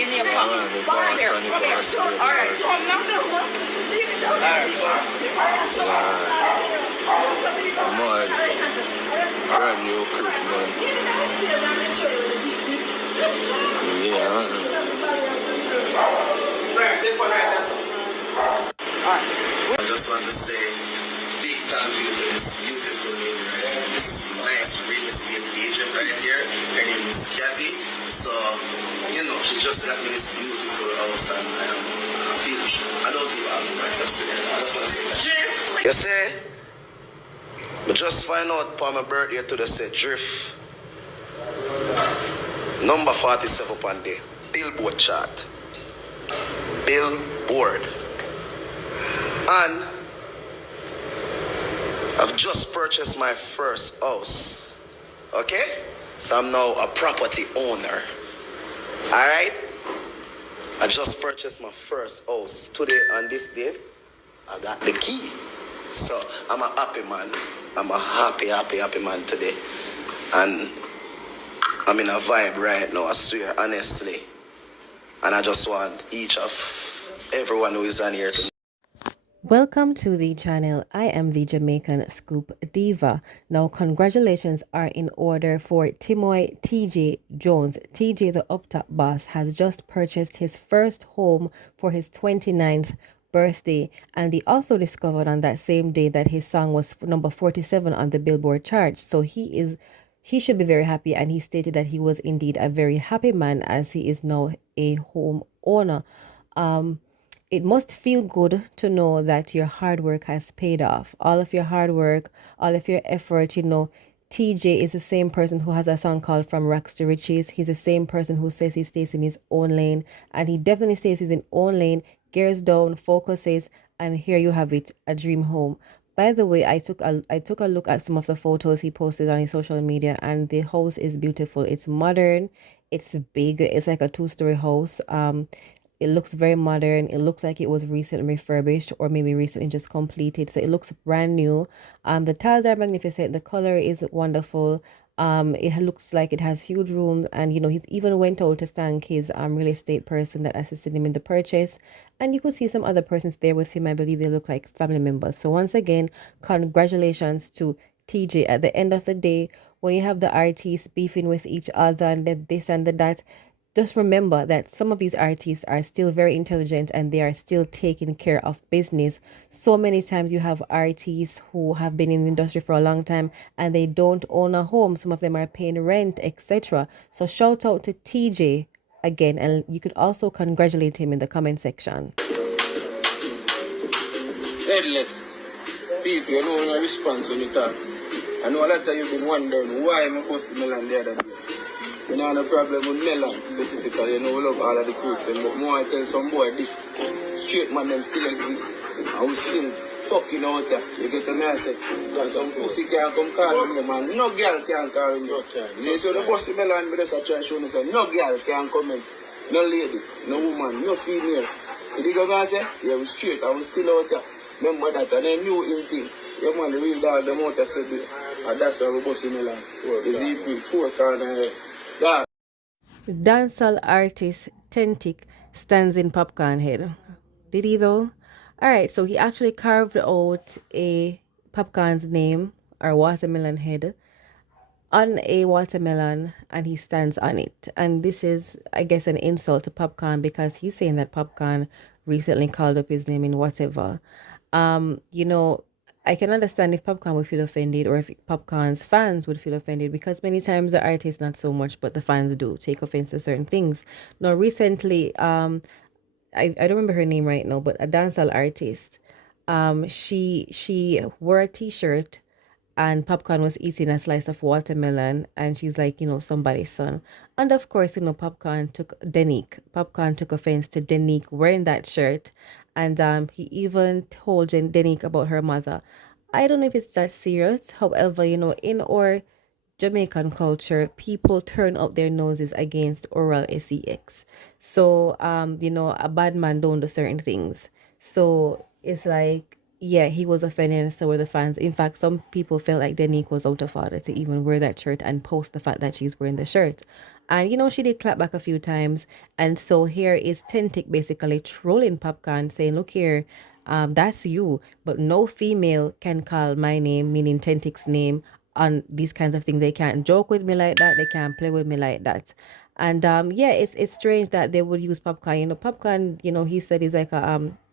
in your pocket. Come here. All right, come now. Brand new crib, man. Yeah. I just want to say big thank you to this beautiful lady right here, this nice real estate agent right here. Her name is Kathy. So, you know, she just got me this beautiful house and I feel I don't even have the rights to say it. I just want to say that. You see? But just find out for my birthday to the set drift. Number 47 on the Billboard chart. Billboard. And I've just purchased my first house. Okay? So I'm now a property owner. Alright? I just purchased my first house. Today, on this day, I got the key. So I'm a happy man. I'm a happy man today. And I'm in a vibe right now, I swear, honestly. And I just want each of everyone who is on here to Welcome to the channel. I am the Jamaican Scoop Diva. Now, congratulations are in order for Teejay Jones. Teejay, the up top boss, has just purchased his first home for his 29th birthday, and he also discovered on that same day that his song was number 47 on the Billboard chart. So he should be very happy, and he stated that he was indeed a very happy man as he is now a home owner. It must feel good to know that your hard work has paid off. All of your hard work, all of your effort, you know. Teejay is the same person who has a song called From Rocks to Riches. He's the same person who says he stays in his own lane, and he definitely stays in his own lane, gears down, focuses, and here you have it, a dream home. By the way, I took a look at some of the photos he posted on his social media, and the house is beautiful. It's modern, it's big, it's like a two-story house. It looks very modern. It looks like it was recently refurbished or maybe recently just completed. So it looks brand new. The tiles are magnificent. The color is wonderful. It looks like it has huge rooms, and you know, he's even went out to thank his real estate person that assisted him in the purchase. And you could see some other persons there with him. I believe they look like family members. So once again, congratulations to Teejay. At the end of the day, when you have the artists beefing with each other and this and that, just remember that some of these artists are still very intelligent and they are still taking care of business. So many times you have artists who have been in the industry for a long time and they don't own a home. Some of them are paying rent, etc. So shout out to Teejay again, and you could also congratulate him in the comment section. Headless people, you know, when I respond when you talk. I know a lot of you've been wondering why I'm supposed to melon the other day. You know, no problem with melon specifically, you know, we love all of the fruits. But more I tell some boy this, straight man them still exist. And we still fucking out there. You get to me, I say, because some pussy can't come call me, man. No girl can call me. See, so the bossy melon, me just try to show me, say, no girl can come in. No lady, no woman, no female. You dig what I say? Yeah, we straight, and we still out there. Remember that, and then new in thing. Yeah, man, the real dog, the motor said, and that's how we bossy melon. It's April 4th, and yeah. Dancehall artist Tentic stands in Popcaan head. Did he though? Alright, so he actually carved out a Popcaan's name or watermelon head on a watermelon, and he stands on it. And this is, I guess, an insult to Popcaan because he's saying that Popcaan recently called up his name in whatever. You know, I can understand if Popcaan would feel offended, or if Popcaan's fans would feel offended, because many times the artists not so much, but the fans do take offense to certain things. Now, recently, I don't remember her name right now, but a dancehall artist, she wore a t-shirt and Popcaan was eating a slice of watermelon, and she's like, you know, somebody's son. And of course, you know, Popcaan took offense to Denique wearing that shirt, and he even told Denique about her mother. I don't know if it's that serious. However, you know, in our Jamaican culture, people turn up their noses against oral sex. So, you know, a bad man don't do certain things. So it's like, yeah, he was offended, and so were the fans. In fact, some people felt like Denique was out of order to even wear that shirt and post the fact that she's wearing the shirt. And you know, she did clap back a few times. And so here is Tentic basically trolling Popcaan, saying, look here, that's you, but no female can call my name, meaning Tentic's name, on these kinds of things. They can't joke with me like that. They can't play with me like that. And yeah, it's strange that they would use Popcaan. You know, Popcaan, you know, he said he's like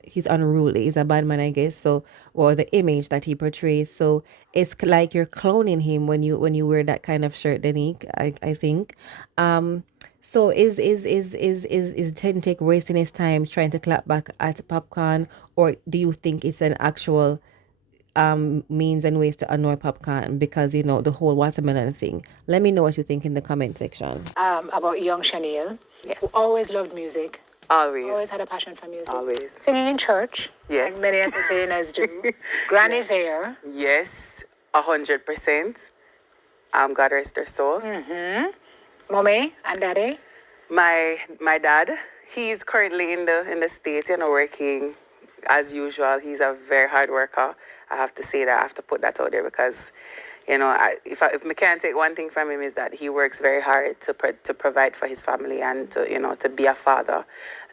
he's unruly. He's a bad man, I guess. So, or the image that he portrays. So it's like you're cloning him when you wear that kind of shirt, Danique. I think. So is Tentic wasting his time trying to clap back at Popcaan, or do you think it's an actual means and ways to annoy Popcaan because you know the whole watermelon thing? Let me know what you think in the comment section. About young Shaneil, Yes. who always loved music, Always. always had a passion for music. Always. Singing in church, Yes. like many entertainers do. Granny there. Yes, 100%. God rest her soul. Mommy and daddy. My dad, he's currently in the States, you know, working as usual. He's a very hard worker. I have to say that. I have to put that out there because, you know, if I can't take one thing from him is that he works very hard to provide for his family and to, you know, to be a father,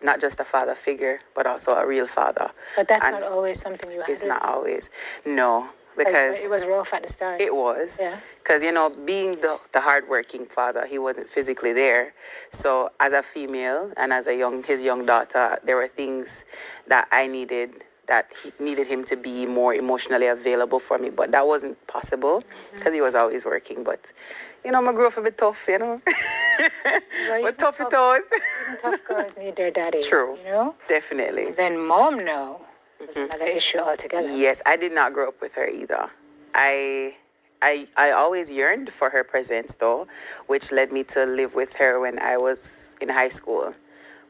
not just a father figure, but also a real father. But that's And not always something you had. It's not always. No, because it was rough at the start. it was. Yeah. Because, you know, being the hardworking father, he wasn't physically there. So as a female and as his young daughter, there were things that I needed, that he needed him to be more emotionally available for me. But that wasn't possible because he was always working. But, you know, I grew up a bit tough, you know. But tough it out. Even tough girls need their daddy. True. You know? Definitely. Then mom, no. Was another issue altogether. Yes, I did not grow up with her either. I always yearned for her presence though, which led me to live with her when I was in high school.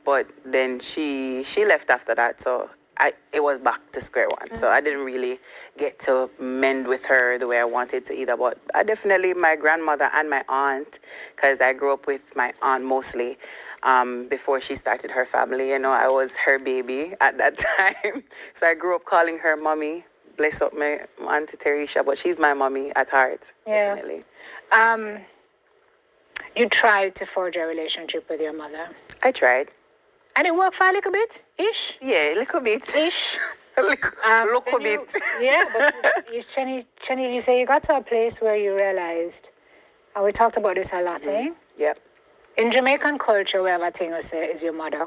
But then she left after that, so it was back to square one. So I didn't really get to mend with her the way I wanted to either. But I definitely, my grandmother and my aunt, because I grew up with my aunt mostly, before she started her family. You know, I was her baby at that time. So I grew up calling her mommy. Bless up my Auntie Teresha, but she's my mommy at heart. Yeah. Definitely. You tried to forge a relationship with your mother. I tried. And it worked for a little bit, ish. Yeah, a little bit. Ish. A little bit. Yeah, but Chanel, you say you got to a place where you realized, and we talked about this a lot, eh? Yep. In Jamaican culture, we have a thing we say is your mother.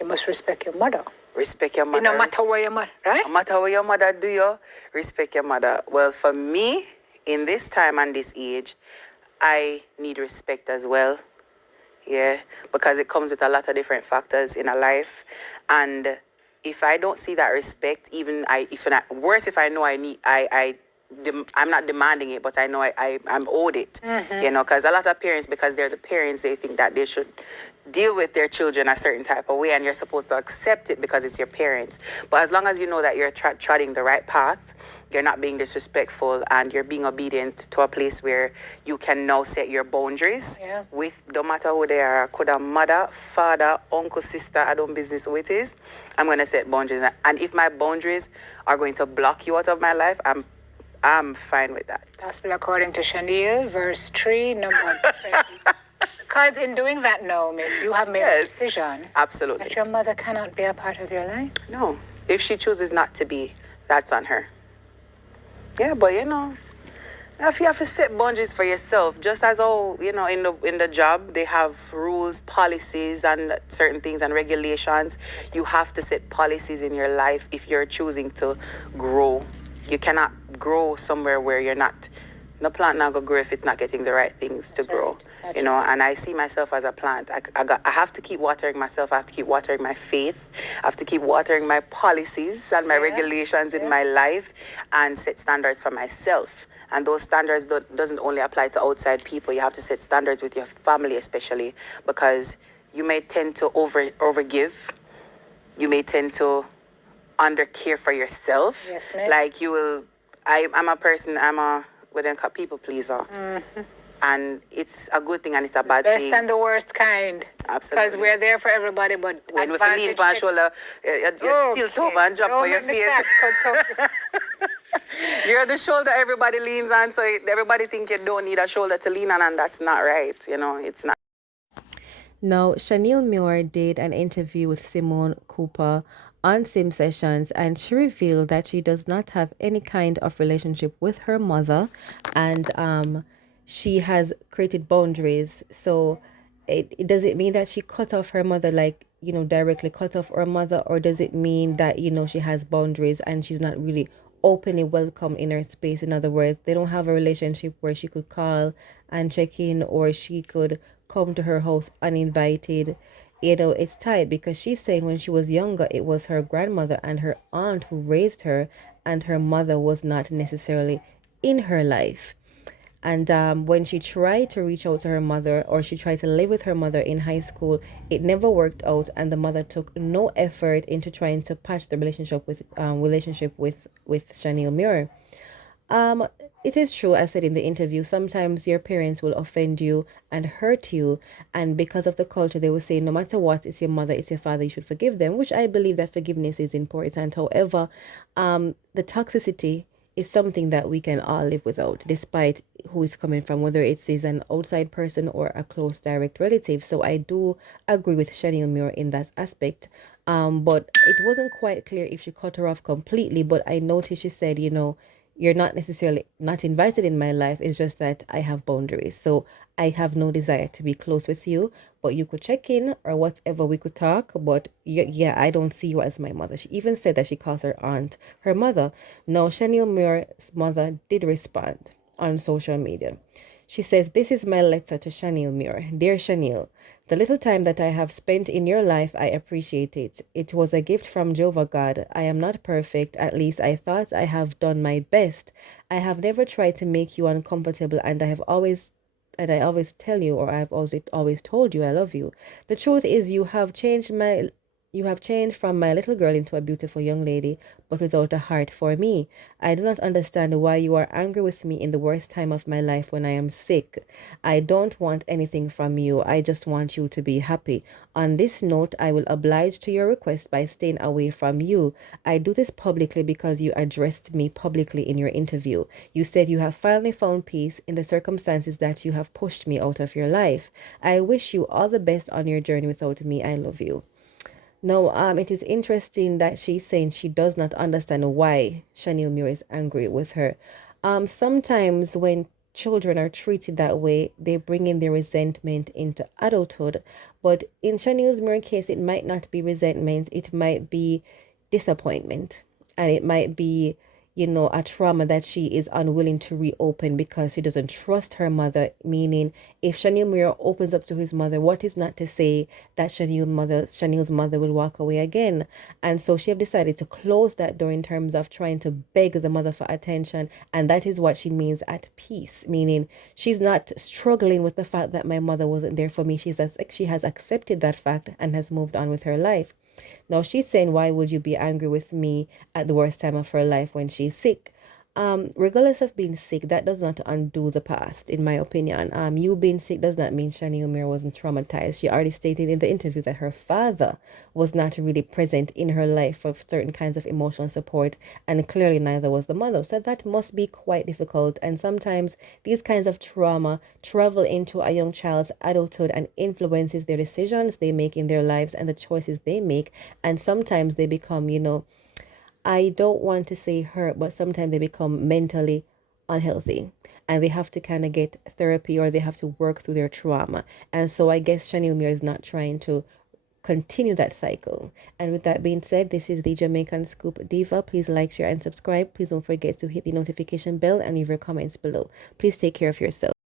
You must respect your mother. Respect your mother. No matter where your mother, right? No matter what your mother do, you respect your mother. Well, for me, in this time and this age, I need respect as well. Yeah, because it comes with a lot of different factors in a life. And if I don't see that respect, if I know I'm not demanding it, but I know I'm owed it. You know, because a lot of parents, because they're the parents, they think that they should deal with their children a certain type of way, and you're supposed to accept it because it's your parents. But as long as you know that you're treading the right path, you're not being disrespectful, and you're being obedient to a place where you can now set your boundaries with, no matter who they are, could a mother, father, uncle, sister, I don't business who it is, I'm going to set boundaries. And if my boundaries are going to block you out of my life, I'm fine with that. Gospel according to Shaneil, verse 3, number 20. Because in doing that now, miss, you have made a decision. Absolutely. That your mother cannot be a part of your life. No. If she chooses not to be, that's on her. Yeah, but you know, if you have to set boundaries for yourself, just as you know, in the job, they have rules, policies, and certain things and regulations. You have to set policies in your life if you're choosing to grow. You cannot grow somewhere where you're not. No plant not gonna grow if it's not getting the right things to grow. You know, and I see myself as a plant. I have to keep watering myself. I have to keep watering my faith. I have to keep watering my policies and my regulations in my life, and set standards for myself. And those standards doesn't only apply to outside people. You have to set standards with your family, especially, because you may tend to overgive. You may tend to undercare for yourself. Yes, ma'am. Like you will. I'm a person. I'm a people pleaser. And it's a good thing and it's a bad thing. Best and the worst kind. Absolutely. Because we're there for everybody, but when we lean on shoulder, you tilt over and drop on your face. You're the shoulder everybody leans on, so everybody think you don't need a shoulder to lean on, and that's not right. You know, it's not. Now, Shaneil Muir did an interview with Simone Cooper on Sim Sessions, and she revealed that she does not have any kind of relationship with her mother, and she has created boundaries. So, does it mean that she cut off her mother, like, directly cut off her mother, or does it mean that she has boundaries and she's not really openly welcome in her space? In other words, they don't have a relationship where she could call and check in, or she could come to her house uninvited. It's tight because she's saying when she was younger, it was her grandmother and her aunt who raised her, and her mother was not necessarily in her life. And when she tried to reach out to her mother, or she tried to live with her mother in high school, it never worked out, and the mother took no effort into trying to patch the relationship with Shaneil Muir. It is true, as said in the interview, sometimes your parents will offend you and hurt you, and because of the culture, they will say no matter what, it's your mother, it's your father, you should forgive them, which I believe that forgiveness is important. However, the toxicity is something that we can all live without, despite who is coming from, whether it is an outside person or a close direct relative. So I do agree with Shaneil Muir in that aspect. But it wasn't quite clear if she cut her off completely. But I noticed she said, you're not necessarily not invited in my life. It's just that I have boundaries. So I have no desire to be close with you, but you could check in or whatever, we could talk. But yeah, I don't see you as my mother. She even said that she calls her aunt her mother. Now, Shaneil Muir's mother did respond on social media. She says, "This is my letter to Shaneil Muir. Dear Shaneil, the little time that I have spent in your life, I appreciate it. It was a gift from Jehovah God. I am not perfect. At least I thought I have done my best. I have never tried to make you uncomfortable, and I always tell you, or I've always told you I love you. The truth is you have changed from my little girl into a beautiful young lady, but without a heart for me. I do not understand why you are angry with me in the worst time of my life when I am sick. I don't want anything from you. I just want you to be happy. On this note, I will oblige to your request by staying away from you. I do this publicly because you addressed me publicly in your interview. You said you have finally found peace in the circumstances that you have pushed me out of your life. I wish you all the best on your journey without me. I love you." Now, it is interesting that she's saying she does not understand why Shaneil Muir is angry with her. Sometimes when children are treated that way, they bring in their resentment into adulthood. But in Shaneil's Muir case, it might not be resentment, it might be disappointment, and it might be a trauma that she is unwilling to reopen because she doesn't trust her mother. Meaning, if Shaneil Muir opens up to his mother, what is not to say that Shaneil's mother will walk away again? And so she have decided to close that door in terms of trying to beg the mother for attention. And that is what she means at peace, meaning she's not struggling with the fact that my mother wasn't there for me. She has accepted that fact and has moved on with her life. Now she's saying, why would you be angry with me at the worst time of her life when she's sick? Regardless of being sick, that does not undo the past, in my opinion. You being sick does not mean Shaneil Muir wasn't traumatized. She already stated in the interview that her father was not really present in her life for certain kinds of emotional support, and clearly neither was the mother. So that must be quite difficult. And sometimes these kinds of trauma travel into a young child's adulthood and influences their decisions they make in their lives and the choices they make. And sometimes they become, I don't want to say hurt, but sometimes they become mentally unhealthy and they have to kind of get therapy, or they have to work through their trauma. And so I guess Shaneil Muir is not trying to continue that cycle. And with that being said, this is the Jamaican Scoop Diva. Please like, share, and subscribe. Please don't forget to hit the notification bell and leave your comments below. Please take care of yourself.